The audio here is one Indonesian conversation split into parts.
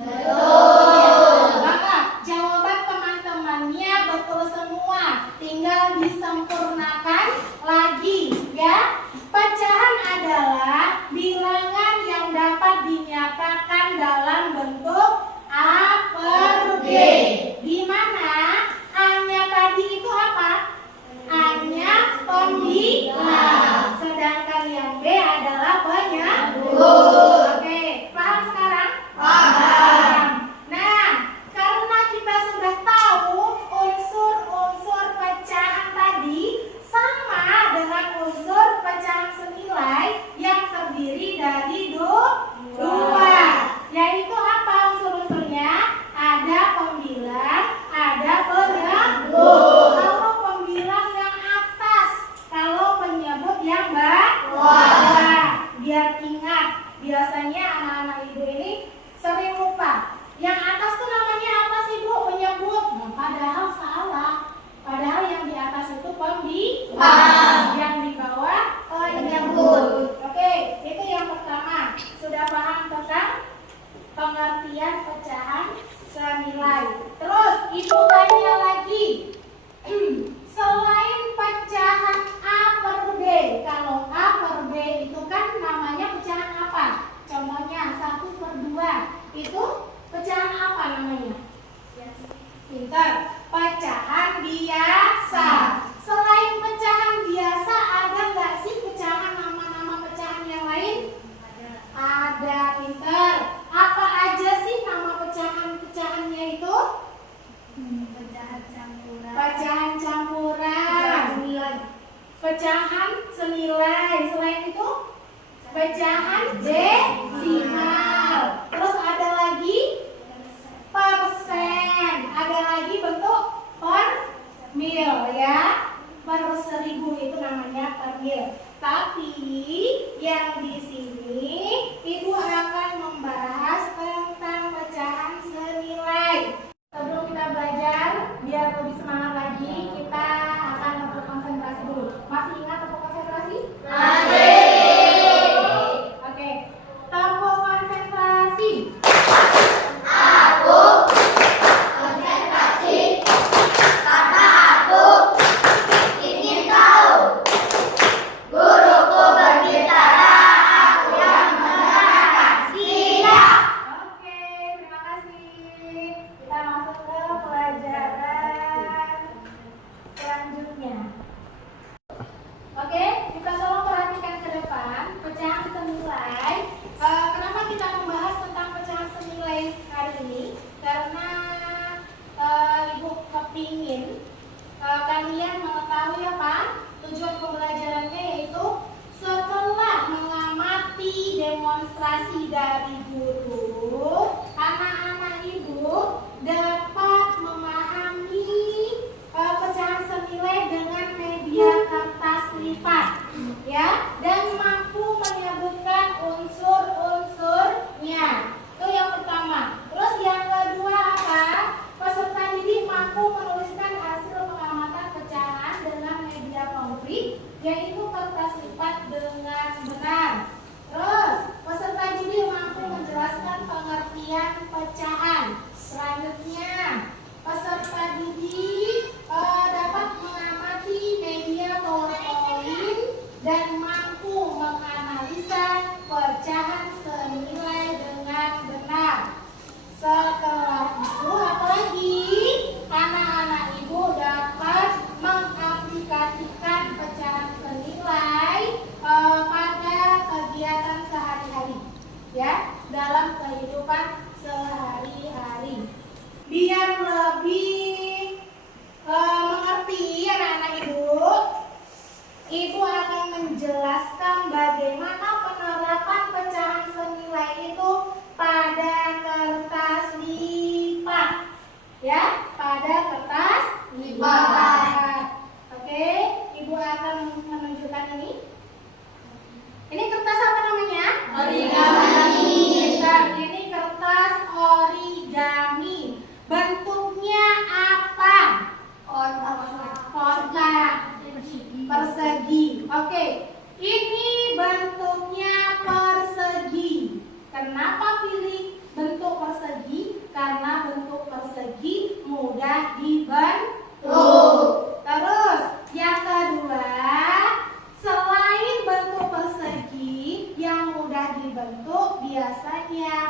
Betul. Maka jawaban teman-temannya betul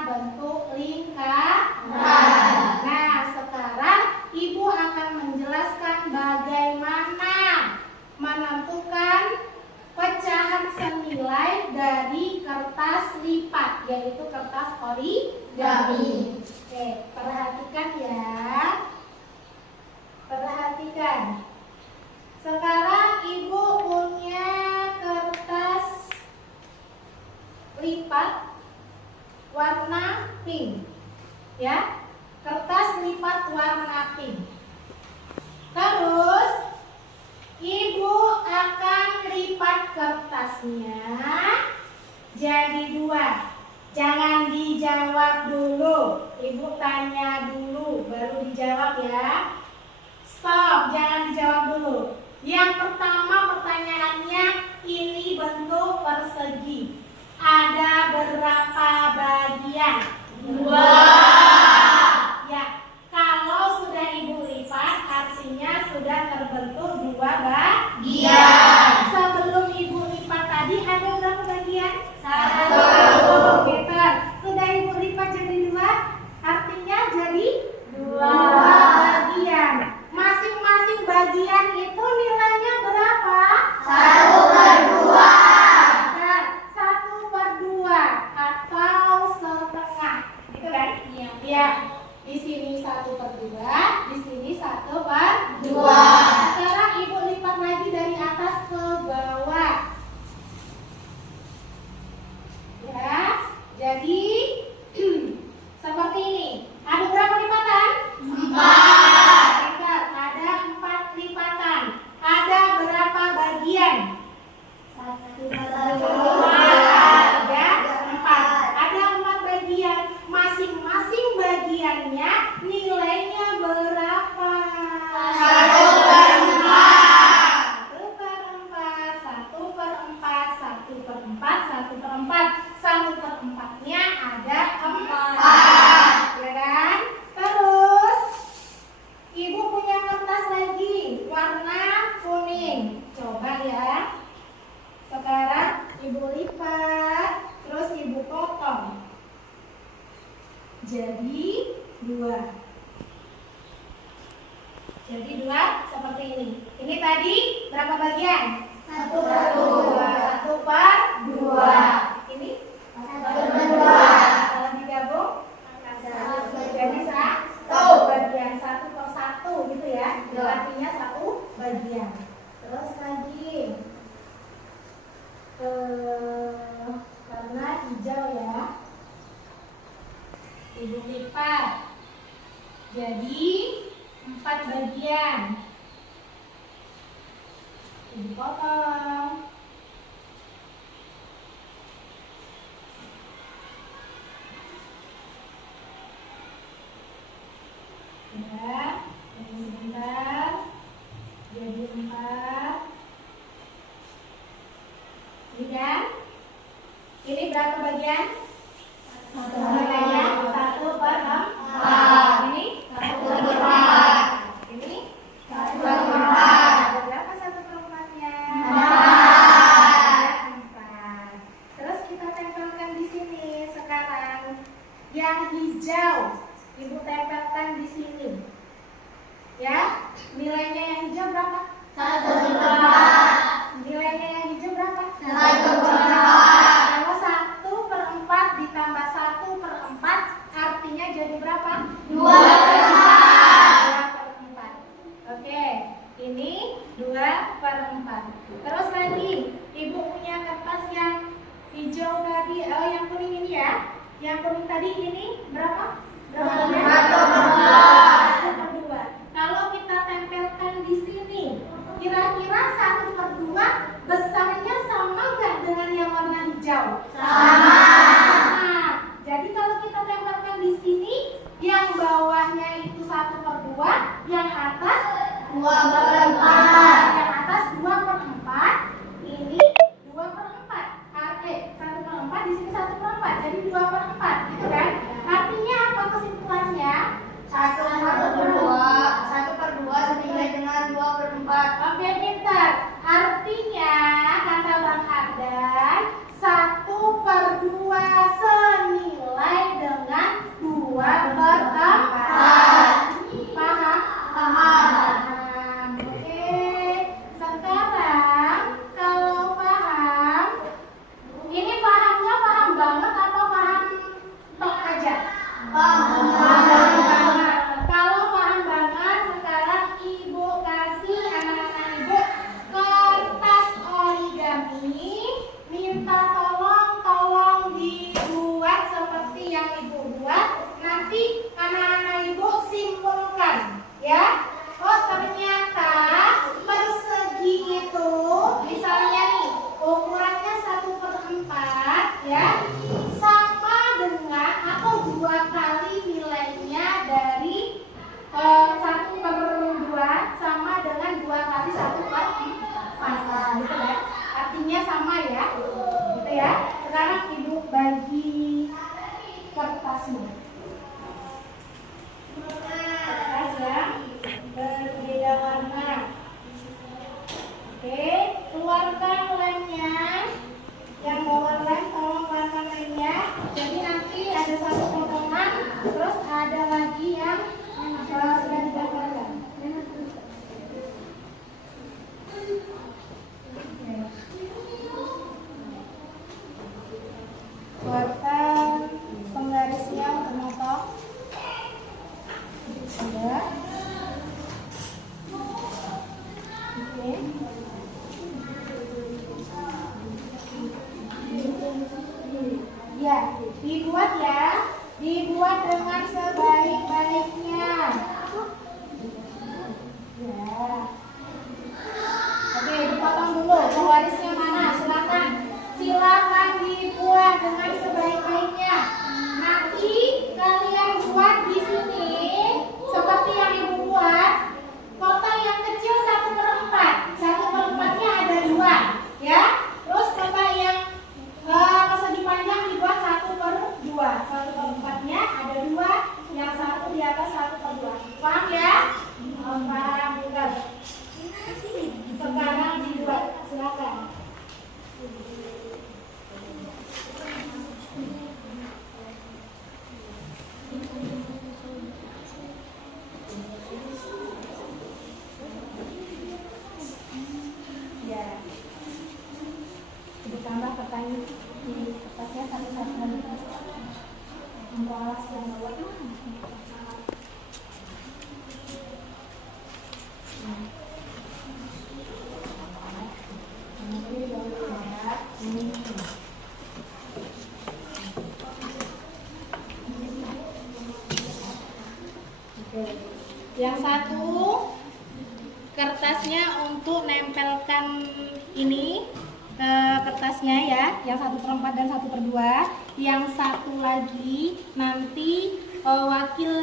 bentuk lingkaran. Nah, sekarang Ibu akan menjelaskan bagaimana menentukan pecahan senilai dari kertas lipat, yaitu kertas origami. Oke, perhatikan ya. Perhatikan. Sekarang Ibu punya kertas lipat warna pink. Ya. Kertas lipat warna pink. Terus Ibu akan lipat kertasnya jadi 2. Jangan dijawab dulu. Ibu tanya dulu baru dijawab ya. Stop, jangan dijawab dulu. Yang pertama pertanyaannya, ini bentuk persegi. Ada berapa bagian? 2. Ya, kalau sudah Ibu lipat artinya sudah terbentuk 2 bagian. Sebelum Ibu lipat tadi ada berapa bagian? 1. Peter, sudah Ibu lipat jadi 2 artinya jadi 2 bagian. Masing-masing bagian itu nilainya berapa? 1/2. 1/2 atau setengah, gitu kan? Iya. Ya. Di sini 1/2, di sini 1/2. Sekarang Ibu lipat lagi dari atas ke bawah. Ya, jadi seperti ini. Ada berapa lipatan? 4. Ada 4 lipatan. Ada berapa bagian? 1, 2, 3, 4. Ada 4 bagian. Masing-masing bagiannya nilainya berapa? 1/4. 1/4. 1/4-nya ada 4. Ya kan? Terus Ibu punya kertas lagi warna kuning. Coba ya. Sekarang Ibu lipat, terus Ibu potong. Jadi 2. Jadi 2 seperti ini. Ini tadi berapa bagian? 1/2. Ini 1/2. Kalau digabung jadi 1 bagian. 1/1 gitu ya. Artinya 1 bagian. Terus lagi warna hijau ya. Ibu lipat jadi 4 bagian. Ibu potong. Ya, tunggu sebentar. Jadi 4. Ini kan? Ini berapa bagian? 1 bagian. 1/4. Ini 1/4. Ini 1/4. Ada berapa 1/4-nya? 4. Terus kita tempelkan di sini sekarang. Yang hijau Ibu tempelkan di sini. Ya, nilainya yang hijau berapa? 1/4. Nilainya yang hijau berapa? 1/4. Kalau 1/4 ditambah 1/4 artinya jadi berapa? 2/4. Oke, ini 2/4. Terus lagi, Ibu punya kertas yang hijau tadi, yang kuning ini ya. Yang kuning tadi ini berapa? 1/2. Kalau kita tempelkan di sini, kira-kira 1/2 besarnya sama nggak dengan yang warna hijau? Sama. Jadi kalau kita tempelkan di sini, yang bawahnya itu 1/2, yang atas 2/4. Yang atas 2/4, ini 2/4. 1/4 di sini 1/4, jadi 2/4, gitu kan? Artinya apa kesimpulannya? 1/2 senilai dengan 2/4. Oke, pintar. Artinya kata Bang Ardan, 1/2 yang ibu buat, nanti anak-anak ibu simpulkan, ya. Oh ternyata persegi itu, misalnya nih, ukurannya 1/4, ya, sama dengan atau 2 kali nilainya dari 1/2 sama dengan 2 kali 1/4, gitu ya. Artinya sama ya, gitu ya. Sekarang ibu bagi kertasnya. Kertas yang berbeda warna. Oke, keluarkan lemnya. Yang bawa lem tolong keluarkan lemnya. Jadi nanti ada 1 potongan, terus ada lagi yang sudah dikeluarkan. Keluarkan penggarisnya untuk motong. Sudah. Oke. Ya, dibuat ya. Dibuat dengan sebaik-baiknya. Ya. Oke, dipotong dulu. Penggarisnya mana? Silakan. Silakan dibuat dengan sebaik-baiknya. Nanti kalian buat di sini seperti yang ibu buat. Kotak yang kecil 1/4. 1/4-nya ada 2, ya. Terus kotak yang persegi panjang dibuat 1/2. 1/4-nya ada 2, yang 1 di atas 1/2. Paham ya? Paham juga. Sekarang dibuat, silakan. Ya. Ditambah pertanyaan di kertasnya satu-satu. Untuk alas yang bawah. Yang satu kertasnya untuk nempelkan ini ke kertasnya ya, yang 1/4 dan 1/2. Yang satu lagi nanti wakil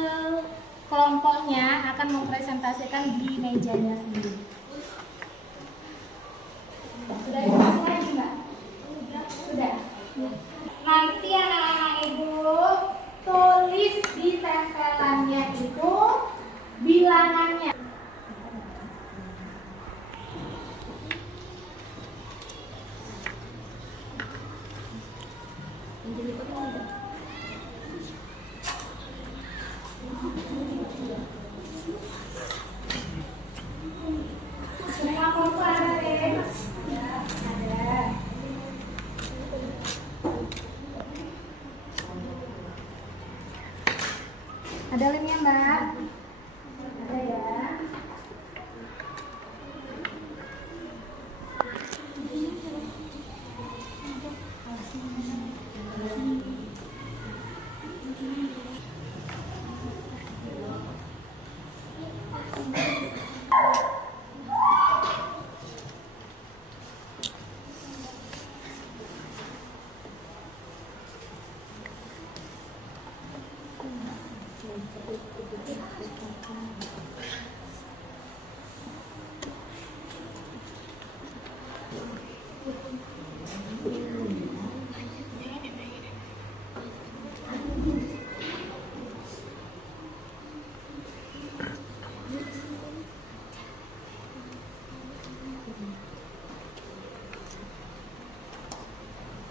kelompoknya akan mempresentasikan di mejanya sendiri. Sudah dipasang lagi Mbak? Sudah. Nanti anak-anak ibu tulis di tempelannya itu bilangannya. Semua foto ada deh. Ya, ada. Ada lemnya Mbak? Ada ya.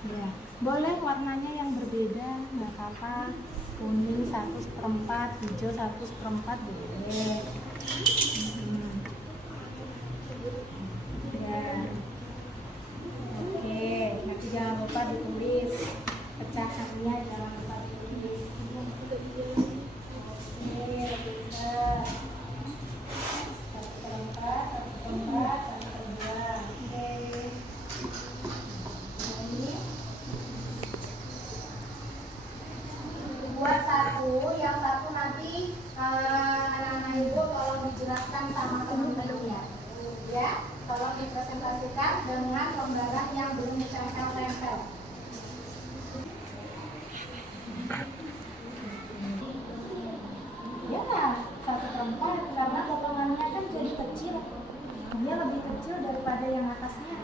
Ya, boleh warnanya yang berbeda, nggak apa-apa. Kuning 1/4, hijau 1/4 boleh. Ya, oke. Nanti jangan lupa ditulis pecahannya, jangan lupa ditulis. Oke, bisa. 1/4, 1/4, 1/2. Oke. yang satu nanti anak-anak ibu tolong dijelaskan sama teman-temannya. Ya, tolong dipresentasikan dengan lembaran yang belum ditempel-tempel. Ya, 1/4 karena potongannya kan jadi kecil. Dia lebih kecil daripada yang atasnya.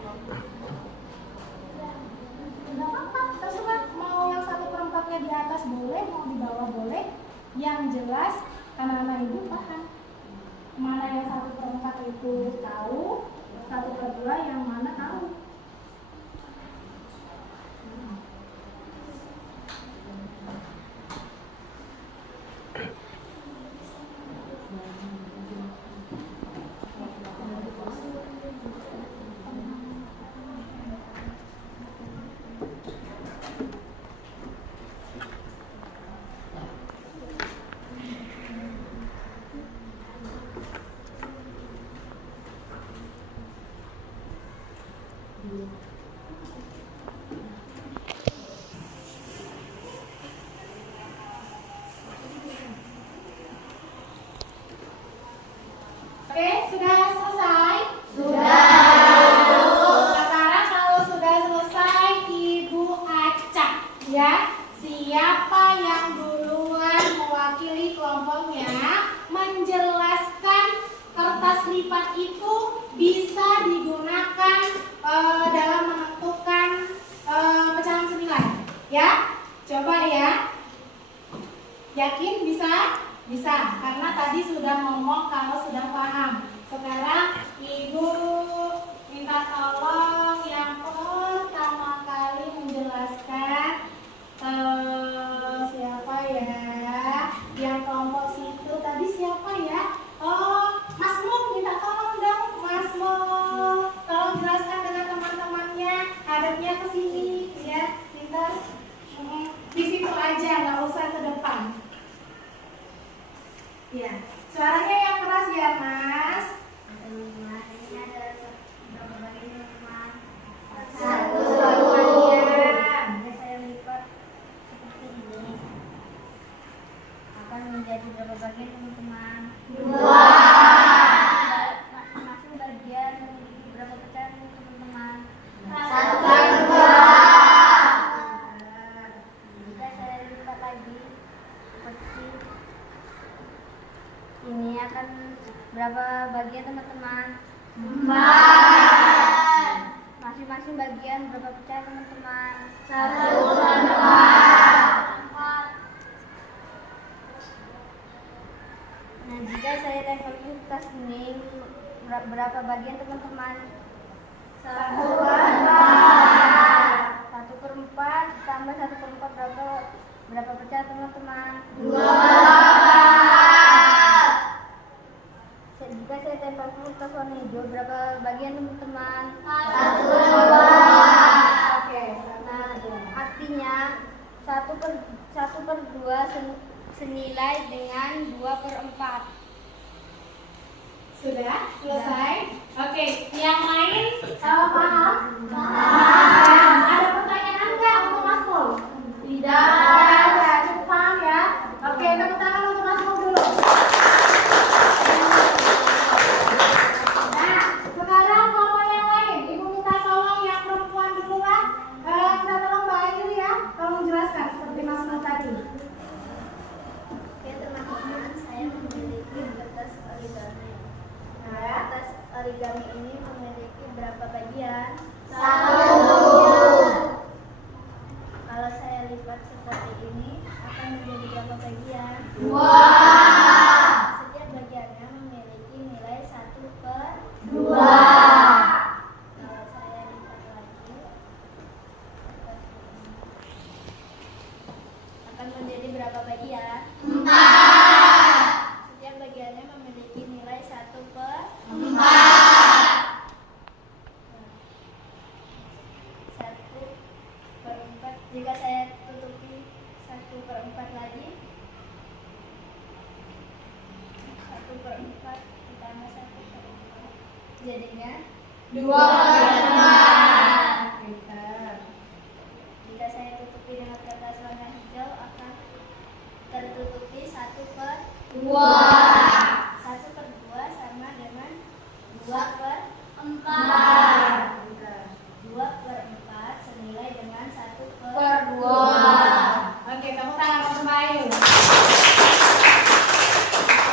Nggak apa-apa, terserah mau yang 1/4-nya di atas boleh, mau di bawah boleh. Yang jelas anak-anak ibu paham mana yang 1/4 itu tahu, 1/2 yang mana tahu. Oke, sudah selesai? Sekarang kalau sudah selesai, Ibu acak ya. Siapa yang duluan mewakili kelompoknya menjelaskan kertas lipat itu bisa digunakan dalam menentukan pecahan senilai. Ya, coba ya. Yakin bisa? Bisa, karena tadi sudah ngomong kalau sudah paham. Sekarang Ibu minta tolong yang pertama kali menjelaskan siapa ya? Yang kelompok situ tadi siapa ya? Oh, Mas Mo, minta tolong dong, Mas Mo. Tolong jelaskan dengan teman-temannya, hadapnya ke sini, ya, pintar. Di situ aja, nggak usah ke depan. Ya, suaranya yang keras ya, Mas. Ini ada berapa bagian teman-teman? Satu bagian. Saya lipat seperti ini. Akan menjadi berapa bagian teman-teman? 2. Masing-masing bagian memiliki berapa pecahan teman-teman? 1/2. Jika saya lipat lagi seperti ini akan berapa bagian teman-teman? 4. Masing-masing bagian berapa pecahan teman-teman? 1/4. Nah, jika saya tempelkan kertas ini berapa bagian teman-teman? 1/4. 1/4 tambah 1/4 berapa pecahan teman-teman? 2/4. Jika saya tempelkan kertas warna hijau berapa bagian teman-teman? 1/2. Oke, Nah, artinya 1/2 senilai dengan 2/4. sudah selesai. Oke, yang lain paham? Paham. Ada pertanyaan nggak untuk Mas Mul? Tidak ada. Cukup paham ya? Oke, tepuk tangan untuk Mas Mul dulu. Nah, sekarang kelompok yang lain. Ibu minta tolong yang perempuan duluan. Minta tolong Mbak Ayu ya, tolong jelaskan seperti Mas Mul tadi. Oke teman-teman, saya memiliki kertas origami. Nah, kertas origami ini memiliki berapa bagian? 1. Kalau saya lipat seperti ini akan menjadi berapa bagian? 2. Setiap bagiannya memiliki nilai 1/2. 2. Kalau saya lipat lagi akan menjadi berapa bagian? 4. Setiap bagiannya memiliki nilai 1/4. 1/4. Jika saya tutupi 1/4 lagi, 1/4 ditambah 1/4 jadinya 2/4. Pintar. jika saya tutupi dengan kertas warna hijau akan tertutup 1/2. 1/2 sama dengan 2/4. 2/4 senilai dengan 1/2. Oke, tepuk tangan untuk Bayu.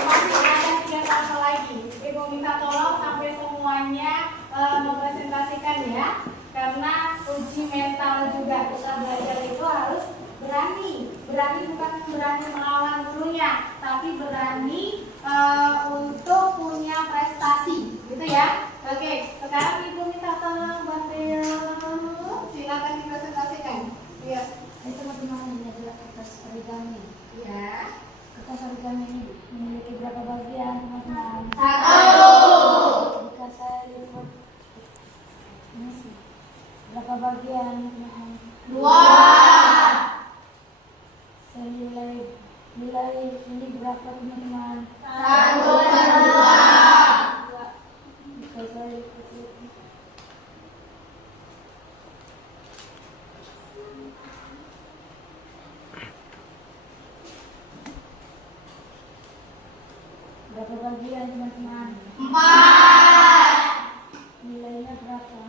Masih ada 3 tahap lagi. Ibu minta tolong sampai semuanya mempresentasikan ya. Karena uji mental juga kita belajar itu harus berani. Berani bukan berani melawan gurunya, tapi berani untuk punya prestasi, gitu ya. Oke, sekarang Ibu minta tolong bantu, silakan dipresentasikan. Iya. Ini teman-teman, ini adalah kertas origami. Ya. Kertas origami ini memiliki berapa bagian, teman-teman? 1. Jika saya lipat ini sih, berapa bagian, teman-teman? 2. Saya nilai ini berapa, teman-teman? 1/2. Jika saya lipat ini, berapa bagian, teman-teman? 4. Nilainya berapa?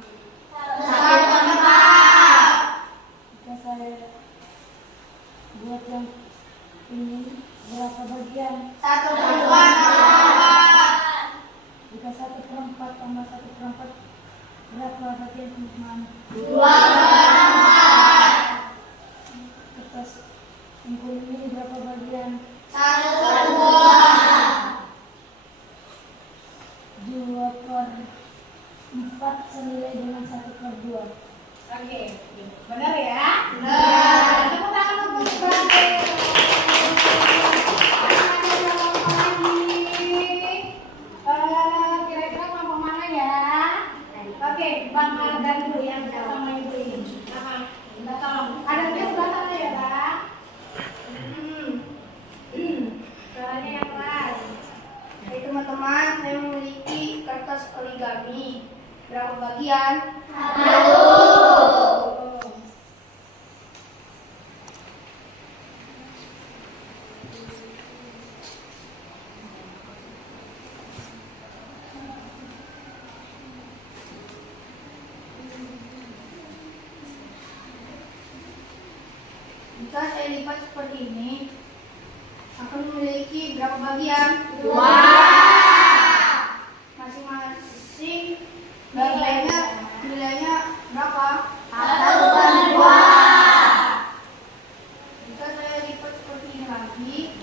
1/4. Jika saya buat yang ini berapa bagian? 1/2. Jika 1/4 tambah 1/4 berapa bagian, teman-teman? 2/4. Kertas bungkus ini berapa bagian? 1/2. 2/4 senilai dengan 1/2. Oke, benar ya? Benar. Tepuk tangan untuk Bante. Ada berapa lagi? Kira-kira kelompok mana ya? Oke, Bang Ardan dulu yang dekat sama Ibu ini. Minta tolong. Ada dia sebelah sana ya, Bang? Suaranya yang keras. Jadi teman-teman, saya memiliki kertas origami. Berapa bagian? 1. Jika saya lipat seperti ini, akan memiliki berapa bagian? 2. Masing-masing nilainya berapa? 1/2. Jika saya lipat seperti ini lagi,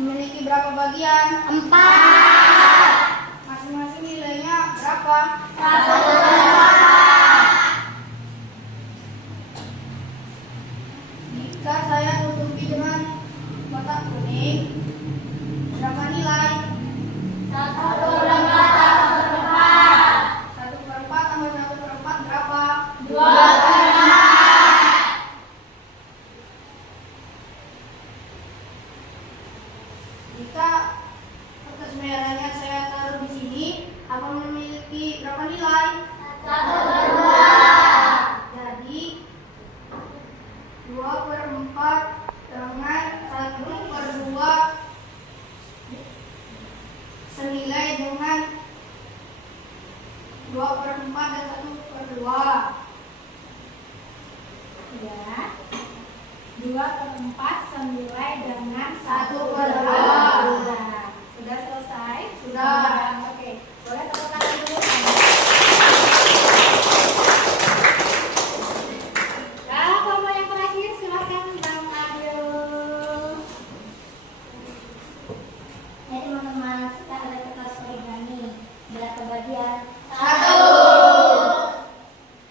memiliki berapa bagian? 4. Masing-masing nilainya berapa? 1/2. Jika saya tutupi dengan kotak kuning, berapa nilai? 1/4. 1/4 tambah 1/4 berapa? 2/4. Jika kertas merahnya saya taruh di sini, akan memiliki berapa nilai? 1/2. Jadi 2/4 dengan 1/2 senilai dengan 2/4 dan 1/2. Ya. 2/4 senilai dengan 1/2. Sudah selesai? Sudah. Oke. Boleh tepuk tangan dulu. Nah, kelompok yang terakhir silakan Bang Adil. Ya teman-teman, kita ada kertas origami. Berapa bagian? 1.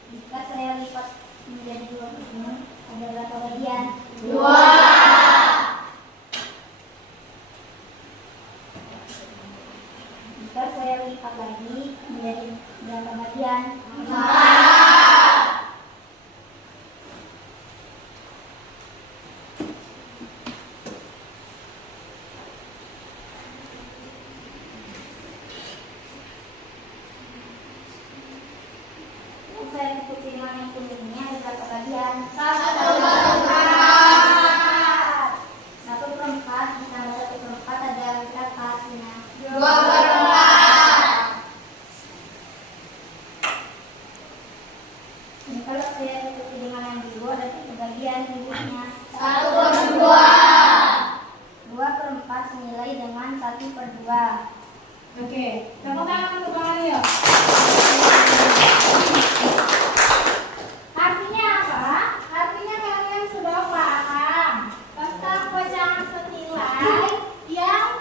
Jika saya lipat menjadi 2 ini, ada berapa bagian? 2. Jika saya lipat lagi menjadi berapa bagian? 4. saya ikuti dengan yang kuning ini ada berapa bagian? 1/4 ditambah 1/4 ada berapa hasilnya? 2/4. Ini kalau saya ikuti dengan yang biru ada 3 bagian bentuknya. 1/2. 2/4 senilai dengan 1/2. Oke, tepuk tangan untuk Bang Aryo. Artinya apa? Artinya kalian sudah paham tentang pecahan senilai yang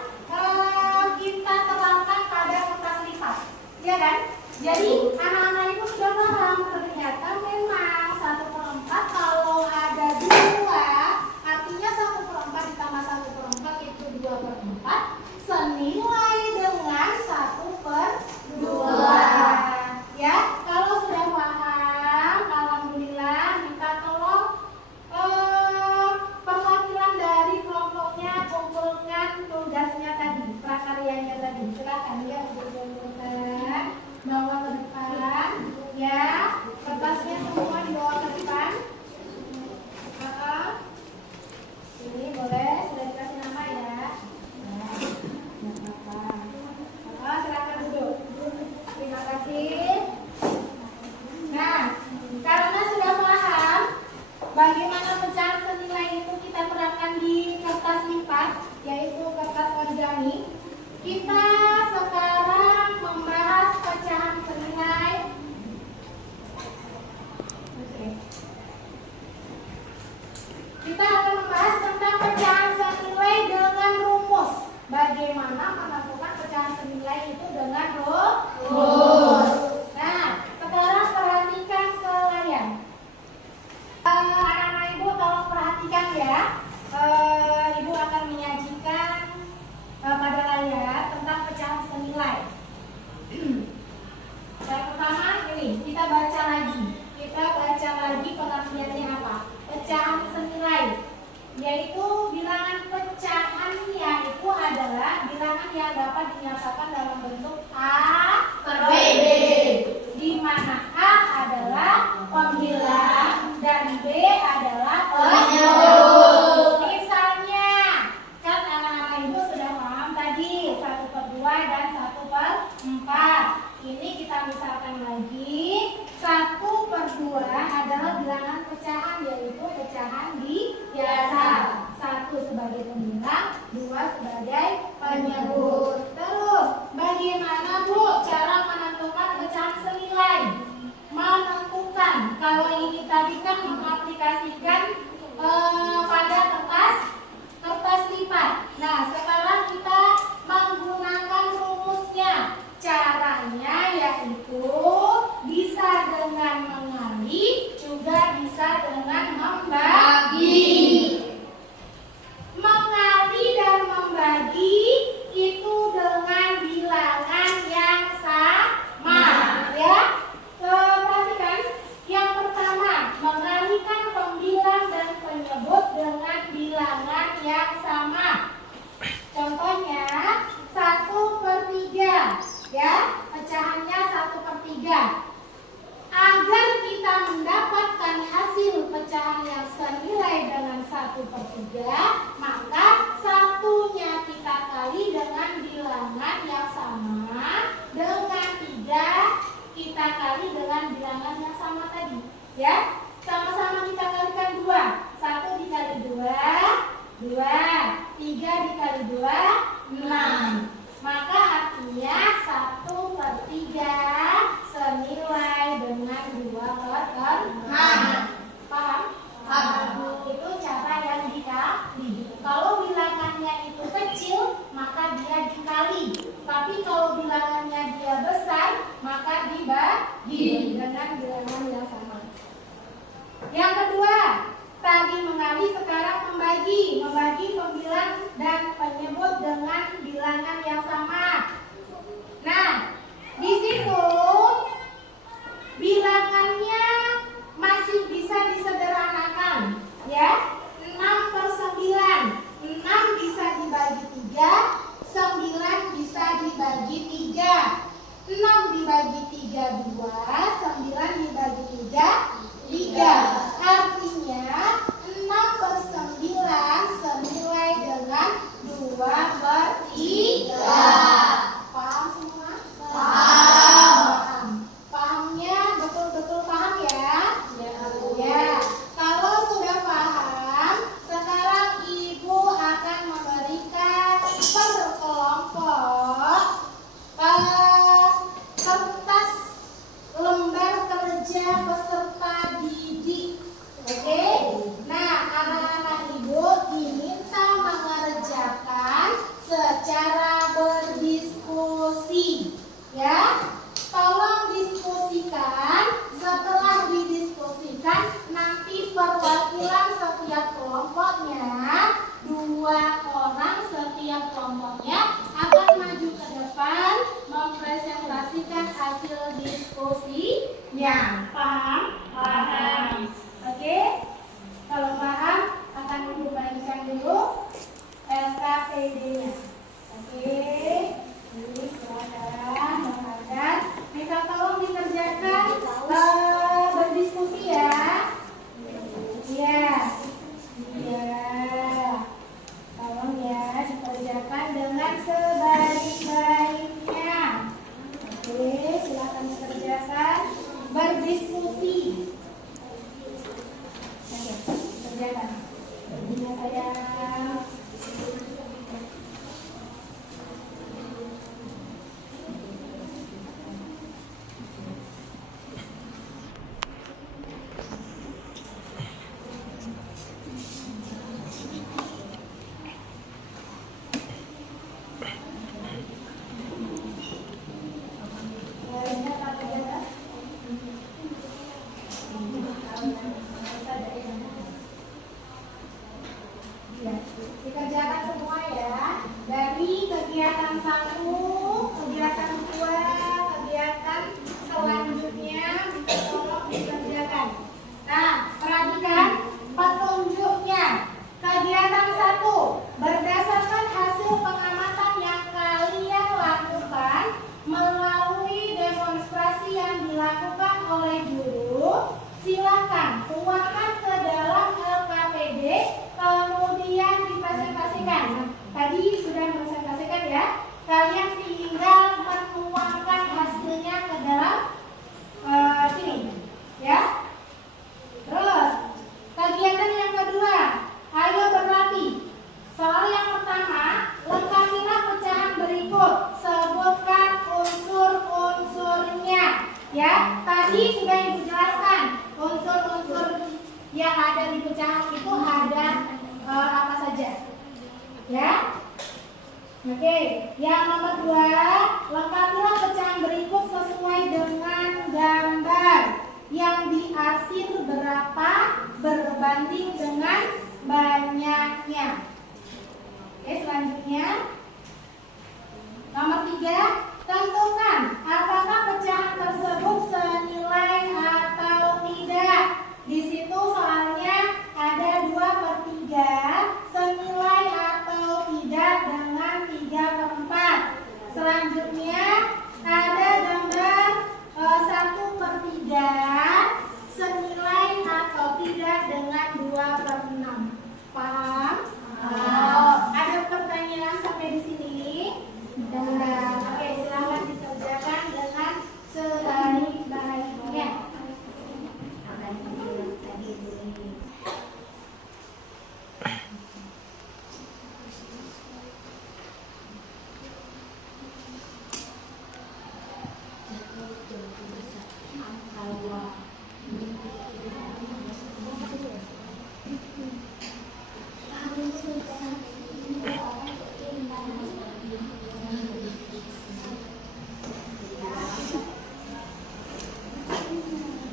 kita terapkan pada kertas lipat, ya kan? Jadi anak-anak itu sudah paham ternyata memang 1/4 kalau ada 2, artinya 1/4 ditambah 1/4 itu 2/4 senilai dengan 1/2. Ya, kalau sudah paham, alhamdulillah, minta tolong perwakilan dari kelompoknya kumpulkan tugasnya tadi, prakaryanya tadi. Silakan ya untuk dikumpulkan, bawa ke depan, ya. Kertasnya semua dibawa ke depan. Ini boleh sudah dikasih nama ya. Nah, nggak apa-apa. Silakan duduk. Terima kasih. Nah, karena sudah paham bagaimana pecahan senilai itu kita terapkan di kertas lipat, yaitu kertas origami, kita sekarang membahas pecahan senilai. Oke. Kita akan membahas tentang pecahan senilai dengan rumus. Bagaimana menentukan pecahan senilai itu dengan rumus. Nah, sekarang perhatikan ke layar. Anak-anak ibu tolong perhatikan ya. Ibu akan menyajikan pada layar tentang pecahan senilai. Yang pertama ini kita baca lagi. Kita baca lagi pengertiannya apa? Pecahan senilai, yaitu bilangan pecahannya itu adalah bilangan yang dapat dinyatakan dalam bentuk A per B, di mana A adalah pembilang dan B adalah penyebut. Misalnya, kan anak-anak ibu sudah paham tadi 1/2 dan 1/4. Ini kita misalkan lagi 1/2 adalah bilangan pecahan, yaitu pecahan biasa. 1 sebagai pembilang, 2 sebagai penyebut. Terus, bagaimana Bu cara menentukan pecahan senilai? Menentukan, kalau ini tadi kan mengaplikasikan pada kertas lipat. Nah, sekarang kita menggunakan rumusnya. Caranya yaitu bisa dengan mengali, juga bisa dengan membagi. Mengali dan membagi itu dengan bilangan yang sama, ya. Perhatikan, yang pertama mengalikan pembilang dan penyebut dengan bilangan yang sama. Contohnya 1/3, ya, pecahannya 1/3. Agar kita mendapatkan hasil pecahan yang senilai dengan 1/3, maka satunya kita kali dengan bilangan yang sama, dengan 3 kita kali dengan bilangan yang sama tadi, ya. Sama-sama kita kalikan 2. 1 dikali 2, 2. 3 dikali 2, 6. Maka artinya 1/3 senilai dengan 2/6. Paham? Itu cara yang dikali. Kalau bilangannya itu kecil, maka dia dikali. Tapi kalau bilangannya dia besar, maka dibagi dengan bilangan yang sama. Yang kedua, tadi mengali, sekarang membagi. Membagi pembilang dan penyebut dengan bilangan yang sama. Nah, di situ bilangannya masih bisa disederhanakan, ya. 6/9. 6 bisa dibagi 3, 9 bisa dibagi 3. 6 dibagi 3 2, 9 dibagi Paham? Paham. Oke? Kalau paham, akan ibu bagikan dulu LKPD-nya. Oke? Ini silakan menghadap. Minta tolong dikerjakan berdiskusi ya. Iya. Tolong ya dikerjakan dengan sebaik-baiknya. Oke, silakan dikerjakan berdiskusi. Oke, kerjakan. Ini sayang. Dikerjakan semua ya. Dari kegiatan 1, kegiatan 2, kegiatan selanjutnya tolong dikerjakan. Nah, perhatikan petunjuknya. Kegiatan 1, berdasarkan hasil pengamatan yang kalian lakukan melalui demonstrasi yang dilakukan oleh guru, silakan tuangkan ke dalam LKPD, kemudian dipresentasikan. Nah, tadi sudah presentasikan ya. Kalian tinggal menuangkan hasilnya ke dalam sini, ya. Terus kegiatan yang kedua, ayo berlatih. Soal yang pertama, lengkapilah pecahan berikut. Sebutkan unsur-unsurnya. Ya, tadi sudah dijelaskan unsur-unsur yang ada di pecahan itu ada apa saja. Ya. Oke, yang nomor 2, lengkapilah pecahan berikut sesuai dengan gambar yang diarsir berapa berbanding dengan banyaknya. Oke, selanjutnya nomor 3, tentukan apakah pecahan tersebut senilai atau tidak. Di situ soalnya ada 2/3, senilai atau tidak dengan 3/4. Selanjutnya ada gambar 1/3, senilai atau tidak dengan 2/6. Paham? Ada pertanyaan sampai di sini? Oke, silakan dikerjakan dengan sebaik-baiknya.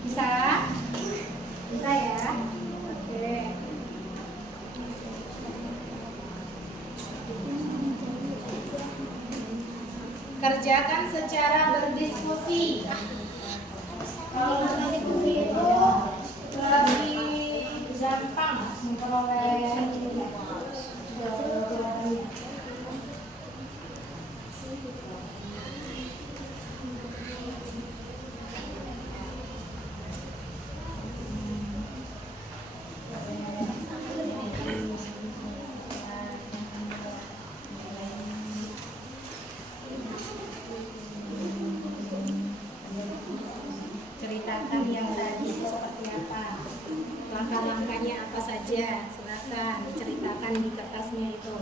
Bisa? Bisa ya? Oke. Kerjakan secara berdiskusi. Kalau berdiskusi itu lebih gampang memperoleh jawabannya. Ceritakan yang tadi seperti apa, langkah-langkahnya apa saja, silakan diceritakan di kertasnya itu.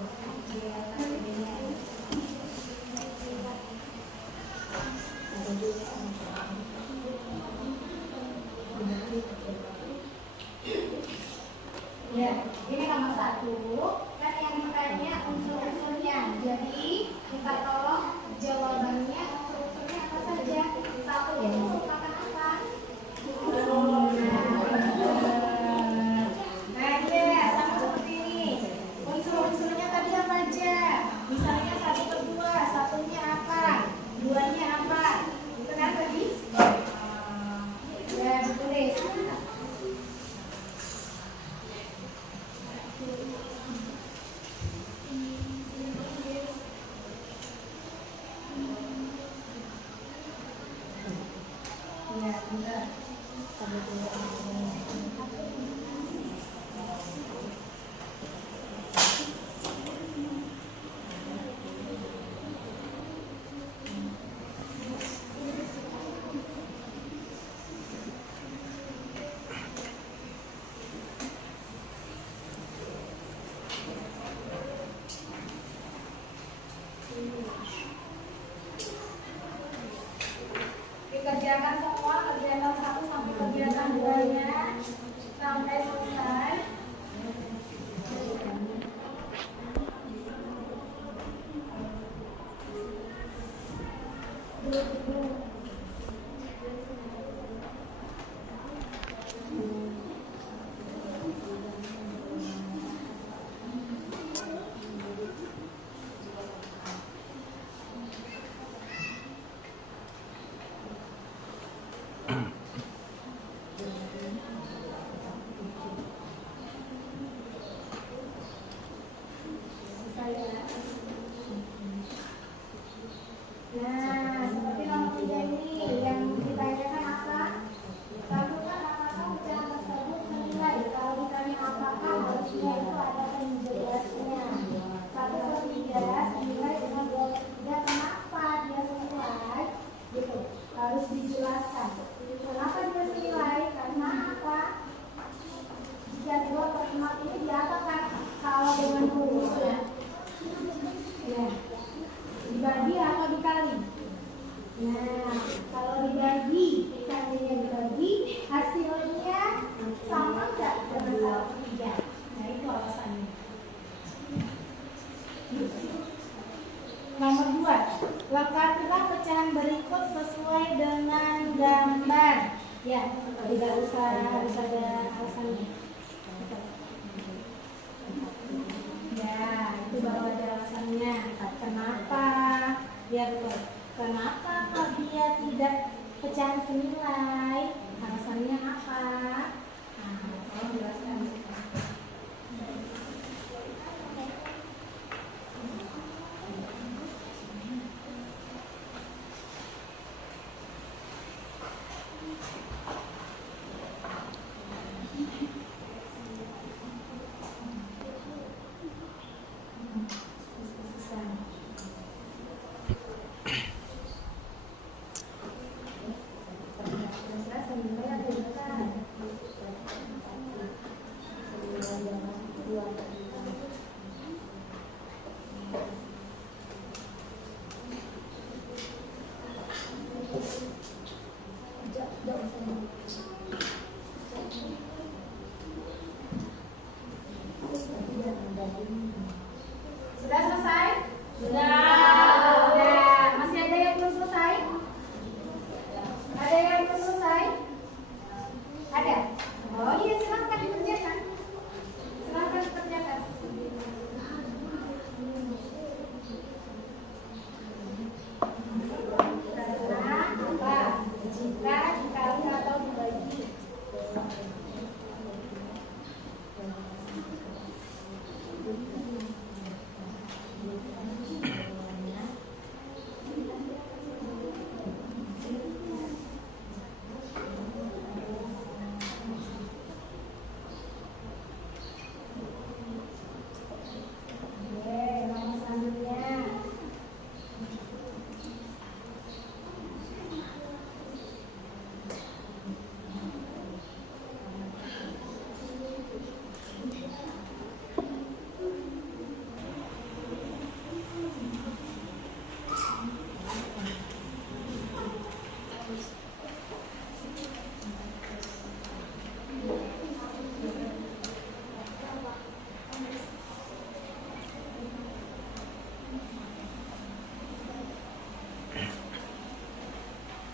Ya, ini nomor 1 kan yang ditanya unsur-unsurnya. Jadi kita tolong jawabannya unsur-unsurnya apa saja. 1 itu merupakan apa? Nah, ya sama seperti ini. Unsur-unsurnya tadi apa aja? Misalnya 1/2, satunya apa? 2-nya apa? Itu kan tadi? Ya, betul Inggris. Ya, benar. Dikerjakan semua kegiatan 1 sampai kegiatan 2-nya sampai selesai. Nah, seperti nomor 3 ini yang ditanyakan apa? Lakukan apakah pecahan tersebut senilai? Kalau ditanya apakah, harusnya itu ada penjelasannya. 1/3 senilai dengan 2/3. Kenapa dia senilai? Gitu, harus dijelaskan. Kenapa dia senilai? Karena apa? Jika 2/4 ini diapakan? Kalau dengan rumusnya, ya, dibagi atau dikali. Nah, kalau dibagi, dikalinya dibagi, hasilnya sama nggak dengan 1/3? Nah, itu alasannya. Nomor 2, lengkapilah pecahan berikut sesuai dengan gambar. Ya, tidak usah harus ada alasannya. Ya, itu baru ada alasannya. Kenapa? Ya betul. Kenapa kok dia tidak pecahan senilai? Alasannya apa? Nah, tolong jelaskan. Sudah selesai? Sudah. Masih ada yang belum selesai? Ada yang belum selesai? Ada? Oh iya, silakan dikerjakan. Silakan dikerjakan. Karena apa? Jika dikali atau dibagi.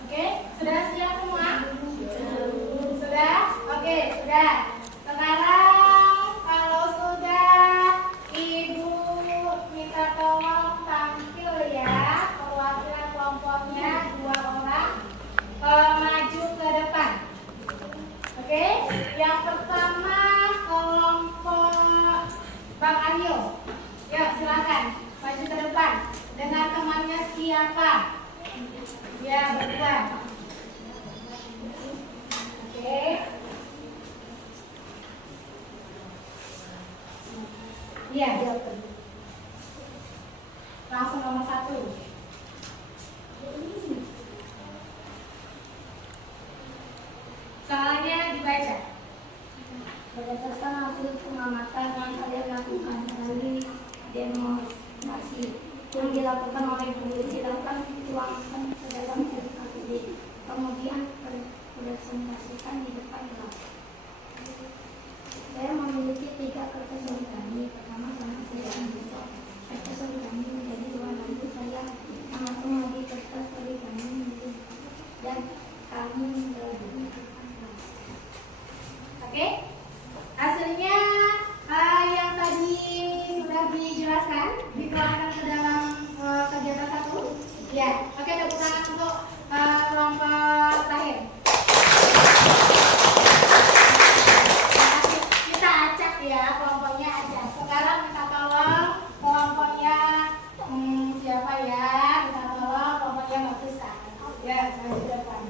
Oke, sudah siap semua? Sudah? Oke, sudah. Sekarang kalau sudah, Ibu minta tolong tampil ya, perwakilan kelompoknya 2 orang, maju ke depan. Oke, yang pertama kelompok Bang Aryo. Ya, silakan maju ke depan. Dengan temannya siapa? Ya, berdua. Oke. Iya. Langsung nomor 1. Soalnya dibaca. Berdasarkan hasil pengamatan yang kalian lakukan melalui demonstrasi yang dilakukan oleh guru, silakan tuangkan ke dalam LKPD, kemudian presentasikan di depan kelas. Saya memiliki 3 kertas origami. Pertama, saya membentuk kertas origami menjadi 2, lalu saya mengatur lagi kertas origami menjadi 4, dan kami menjalani depan kelas. Oke. Hasilnya yang tadi sudah dijelaskan, dituangkan ke dalam kegiatan 1. Ya, oke, tepuk tangan untuk kelompok terakhir. Kita acak ya, kelompoknya acak. Sekarang minta tolong kelompoknya siapa ya? Minta tolong kelompoknya Mbak Krista. Ya, maju ke depan.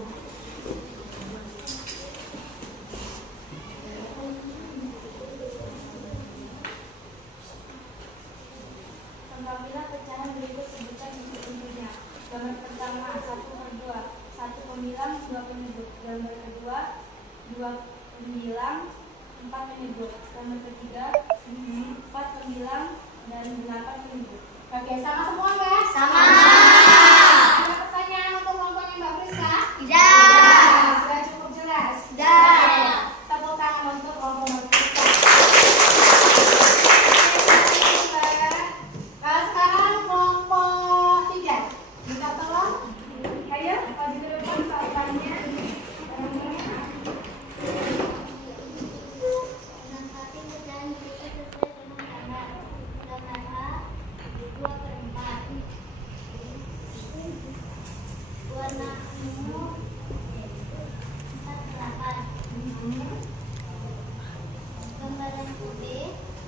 Apabila pecahan berikut sebutkan bentuk-bentuknya. Gambar pertama 1/2, 1 pembilang, 2 penyebut. Gambar kedua 2 pembilang, 4 penyebut. Gambar ketiga 4 pembilang dan 8 penyebut. Oke, sama semua nggak? Sama. Ada pertanyaan untuk kelompoknya Mbak Friska? Tidak. Sudah cukup jelas? Tidak. Tepuk tangan untuk kelompok Mbak Friska. Sekarang kelompok 3. Minta tolong. Ayo, maju ke depan sautannya. Menempati pecahan berikut sesuai dengan gambar. Gambar A 2/4, warna ungu 4/8. Gambar yang B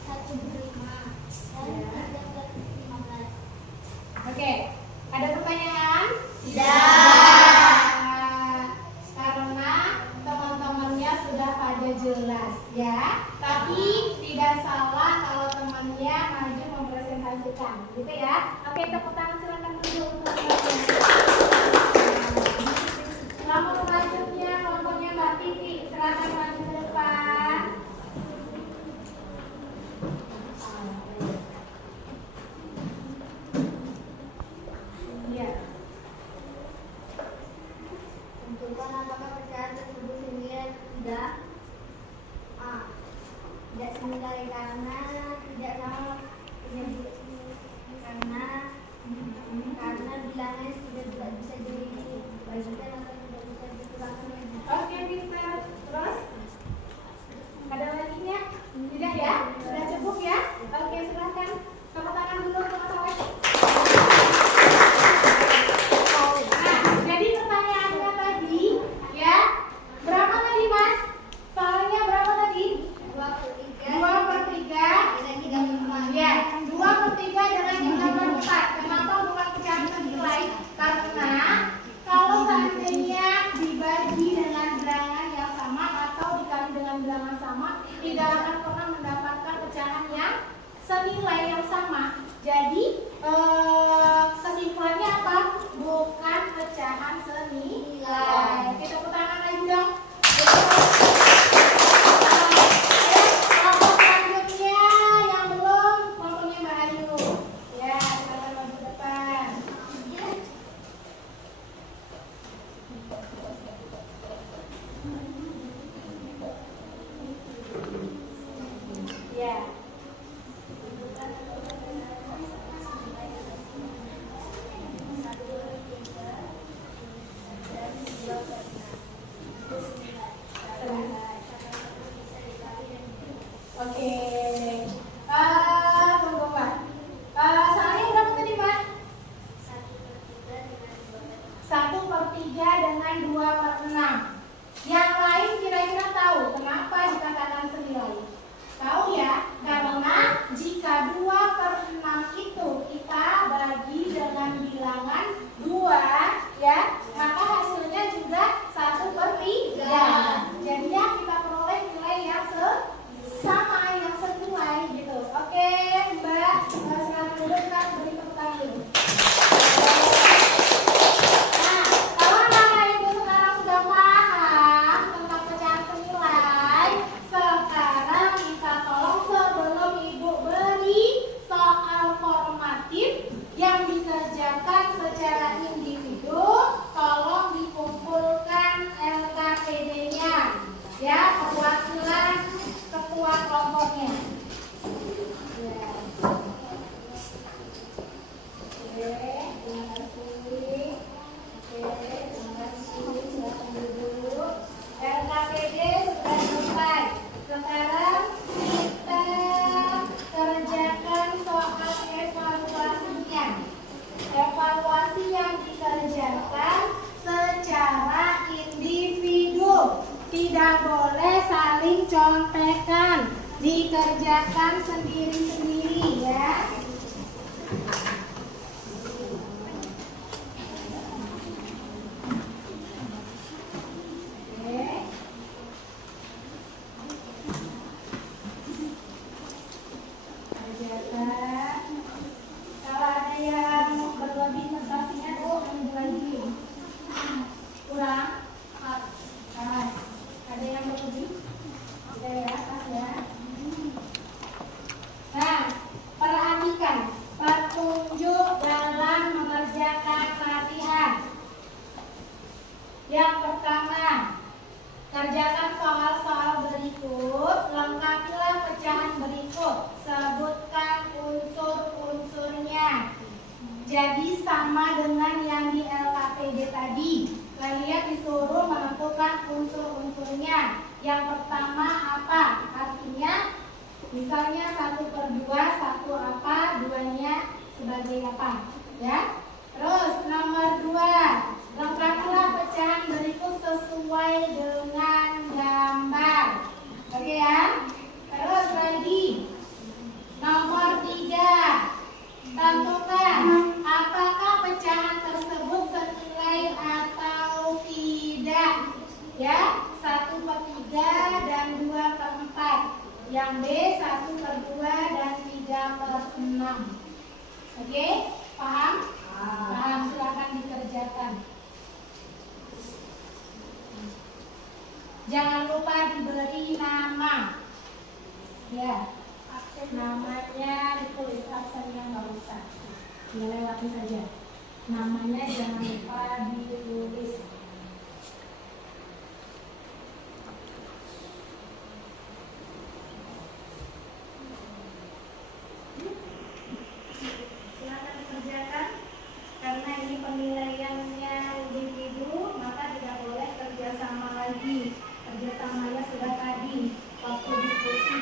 1/5 dan 3/15. Oke, ada pertanyaan? Karena teman-temannya sudah pada jelas ya. Tapi tidak salah kalau temannya maju mempresentasikan, gitu ya. Oke, tepuk tangan silakan dulu untuk temannya. Kelompok selanjutnya kelompoknya Mbak Titi, silakan maju ke depan. Iya. Tentukan apakah pecahan tersebut senilai atau tidak. A. Tidak senilai karena tidak sama karena bilangan tidak bisa dibagikan atau tidak bisa dikurangkan lagi. Oke, pintar. Terus? Ada lagi nya? Tidak ya? Sudah cukup ya? Oke, silakan. Tepuk tangan dulu teman-teman. Nah, jadi pertanyaannya tadi, ya, berapa tadi Mas? Soalnya berapa tadi? 2/3 Dengan 3/4. Ya, 2/3 dengan 3/4. Kenapa bukan pecahan senilai? Karena kalau seandainya dibagi dengan bilangan yang sama atau dikali dengan bilangan sama, tidak akan pernah mendapatkan pecahan yang senilai yang sama. Jadi kesimpulannya apa? Bukan pecahan senilai. Kita tepuk tangan lagi dong. Kelompok selanjutnya yang belum, kelompoknya Mbak Ayu. Ya, silakan maju ke depan. Ya. Ya, perwakilan ketua kelompoknya. Ya. Oke, terima kasih. Oke, terima kasih. Silakan duduk. LKPD sudah selesai. Sekarang kita kerjakan soal evaluasinya. Evaluasi yang dikerjakan secara individu. Tidak boleh saling contekan. Dikerjakan sendiri-sendiri ya. Kalau ada yang berlebih notasinya, ambil lagi. Kurang? Ada yang berlebih? Tidak ya, pas ya. Nah, perhatikan petunjuk dalam mengerjakan latihan. Yang pertama, kerjakan soal-soal berikut, lengkapilah pecahan berikut, sebutkan unsur-unsurnya. Jadi sama dengan yang di LKPD tadi. Kalian disuruh menentukan unsur-unsurnya. Yang pertama apa? Artinya, misalnya 1/2, satu apa, duanya sebagai apa, ya? Terus nomor 2, lengkapilah pecahan berikut sesuai dengan gambar. Oke ya? Terus lagi nomor 3, tentukan apakah pecahan tersebut senilai atau tidak. Ya, 1/3 dan 2/4. Yang B 1/2 dan 3/6. Oke, paham? Paham, silakan dikerjakan. Jangan lupa diberi nama. Ya, namanya ditulis, absennya nggak usah, dilewati saja. Namanya jangan lupa ditulis. Silakan dikerjakan. Karena ini penilaiannya individu, maka tidak boleh kerjasama lagi. Kerjasamanya sudah tadi waktu diskusi.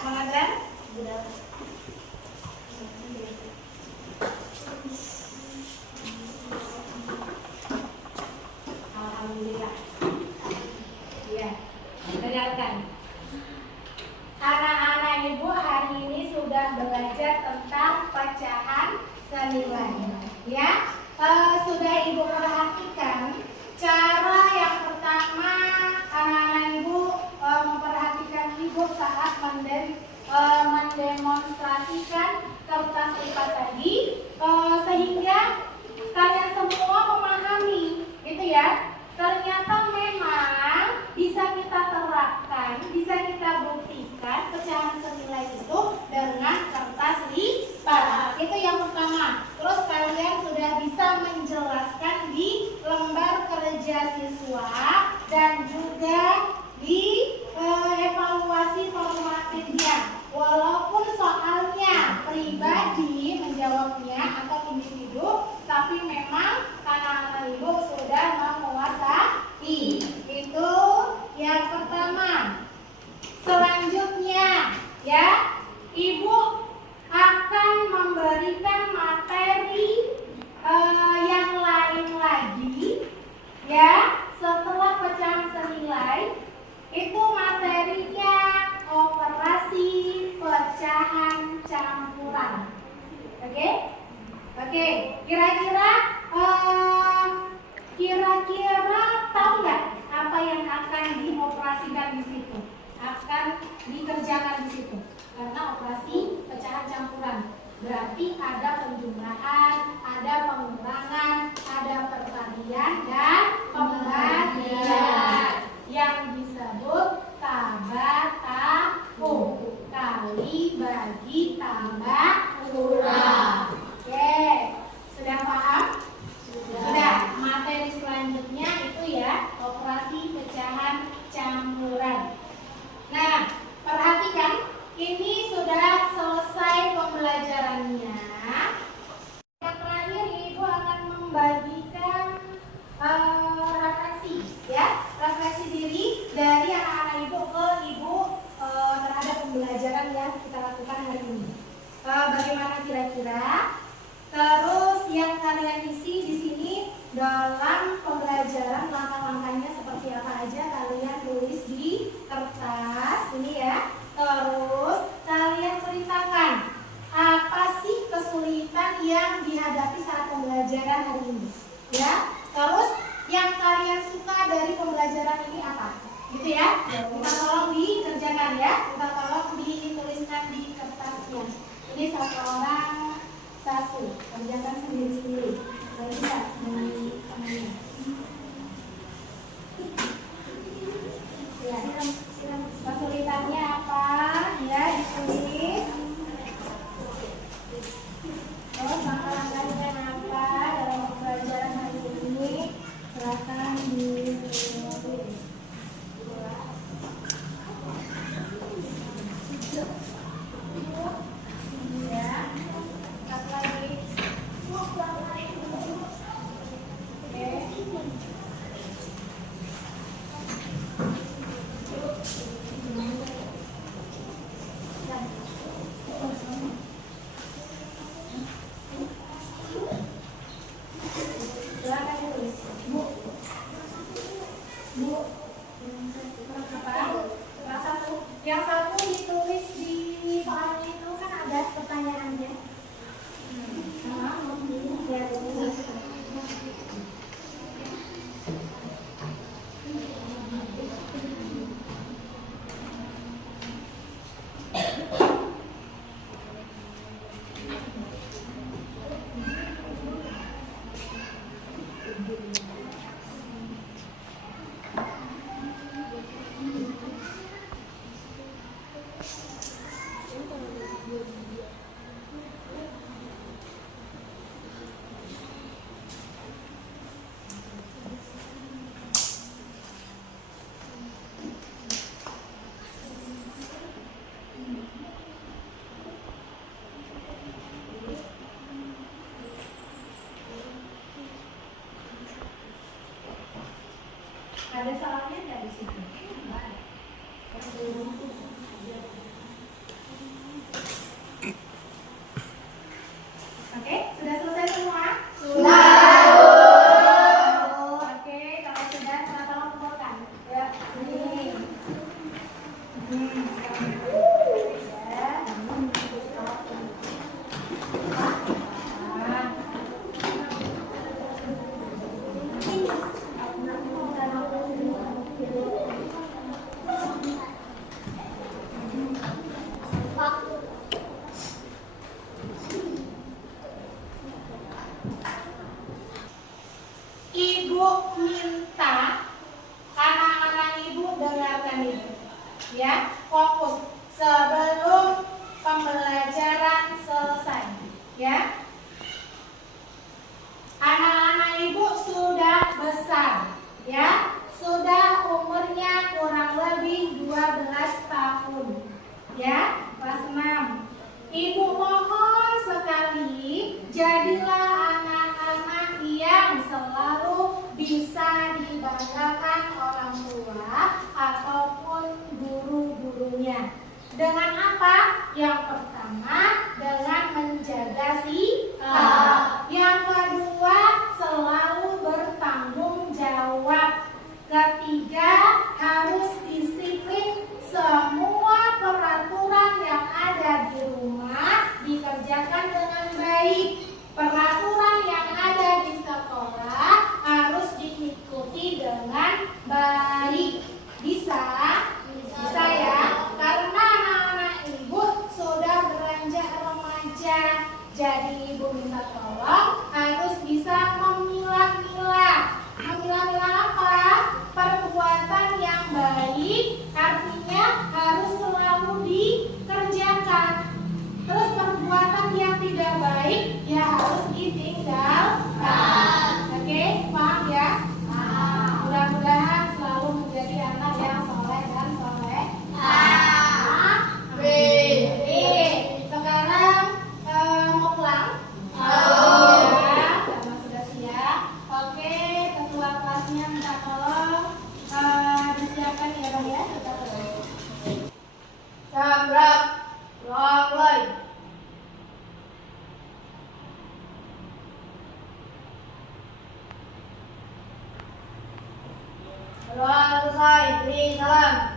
Bang Adran? Alhamdulillah. Iya, dengarkan. Anak-anak ibu hari ini sudah belajar tentang pecahan senilai. Ya, sudah ibu perhatikan cara yang pertama anak-anak ibu memperhatikan ibu saat mendemonstrasikan kertas lipat tadi, sehingga kalian semua memahami, gitu ya. Ternyata memang bisa kita terapkan, bisa kita buktikan pecahan senilai itu dengan kertas lipat. Itu yang pertama. Terus kalian sudah bisa menjelaskan di lembar kerja siswa dan juga di evaluasi formatifnya. Walaupun soalnya pribadi menjawabnya atau individu, tapi memang anak-anak ibu sudah menguasai. Itu yang pertama. Selanjutnya, ya, ibu akan memberikan materi yang lain lagi, ya, setelah pecahan senilai. Itu materinya operasi pecahan campuran. Oke? Oke, kira-kira tahu nggak apa yang akan dioperasikan di situ? Akan dikerjakan di situ. Karena operasi pecahan campuran berarti ada penjumlahan, ada pengurangan, ada perkalian dan pembagian yang disebut tambah tahu, kali bagi tambah kurang. Oke, sudah paham? Sudah. Materi selanjutnya itu ya, operasi pecahan campuran. Nah, perhatikan, ini sudah selesai pembelajarannya. Yang terakhir ibu akan membagikan refleksi, ya, refleksi diri dari anak-anak ibu ke ibu terhadap pembelajaran yang kita lakukan hari ini. Bagaimana kira-kira? Terus yang kalian isi di sini dalam pembelajaran langkah-langkahnya seperti apa aja kalian tulis di kertas ini ya. Terus kalian ceritakan apa sih kesulitan yang dihadapi saat pembelajaran hari ini, ya. Terus yang kalian suka dari pembelajaran ini apa? Gitu ya. Kita tolong dikerjakan ya. Kita tolong dituliskan di kertasnya. Ini satu orang satu, kerjakan sendiri-sendiri. Saya bisa di temannya. Ya, kesulitannya apa? Ya, ditulis. Terus langkah-langkahnya apa dalam pembelajaran hari ini? Silakan ditulis. Ya, satu lagi. Yang satu ditulis di soal itu kan ada pertanyaannya. Ada salahnya nggak di situ? Dengan apa? Yang pertama, dengan menjaga sikap. Yang kedua, selalu bertanggung jawab. Ketiga, harus disiplin. Semua peraturan yang ada di rumah dikerjakan dengan baik. Peraturan yang ada di sekolah harus diikuti dengan baik. Bisa? Bisa ya? Karena anak-anak ibu sudah beranjak remaja. Jadi ibu minta tolong harus bisa memilah-milah. Memilah-milah apa? Perbuatan yang baik, artinya harus selalu dikerjakan. Terus perbuatan yang tidak baik ya harus ditinggalkan. Oke, paham ya? Mudah-mudahan selalu menjadi anak yang soleh dan soleh. Sekarang mau pulang? Ya, karena sudah siap. Oke, ketua kelasnya minta tolong disiapkan ya Bang ya. Kita mulai. Sabrak, mulai. Doa selesai, beri salam.